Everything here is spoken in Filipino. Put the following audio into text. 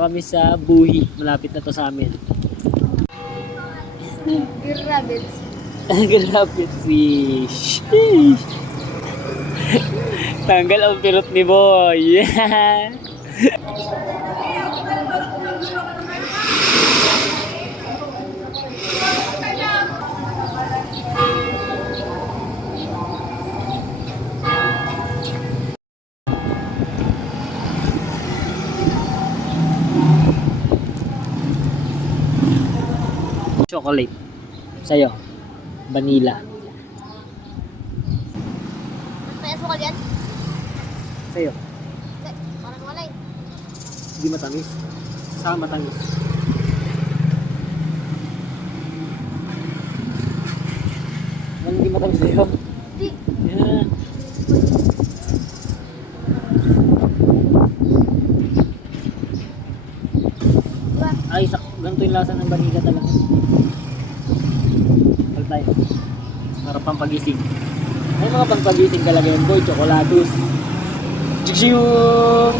kami sa Buhi. Malapit na to sa amin. Rabbits. Grabe fish. Tanggal ang pirot ni Boy. Chocolate. Sa'yo. Vanilla. May asukal yan? Sa'yo. Parang wala eh. Hindi matamis. Saka matamis. Ano hindi matamis sa'yo? Di. Yeah. Diba? Ay, ganito yung lasa ng vanilla talaga. Pag tayo. Para pampagising. May mga pampagising talaga yun, boy. Chocolatus. Chiksiyong!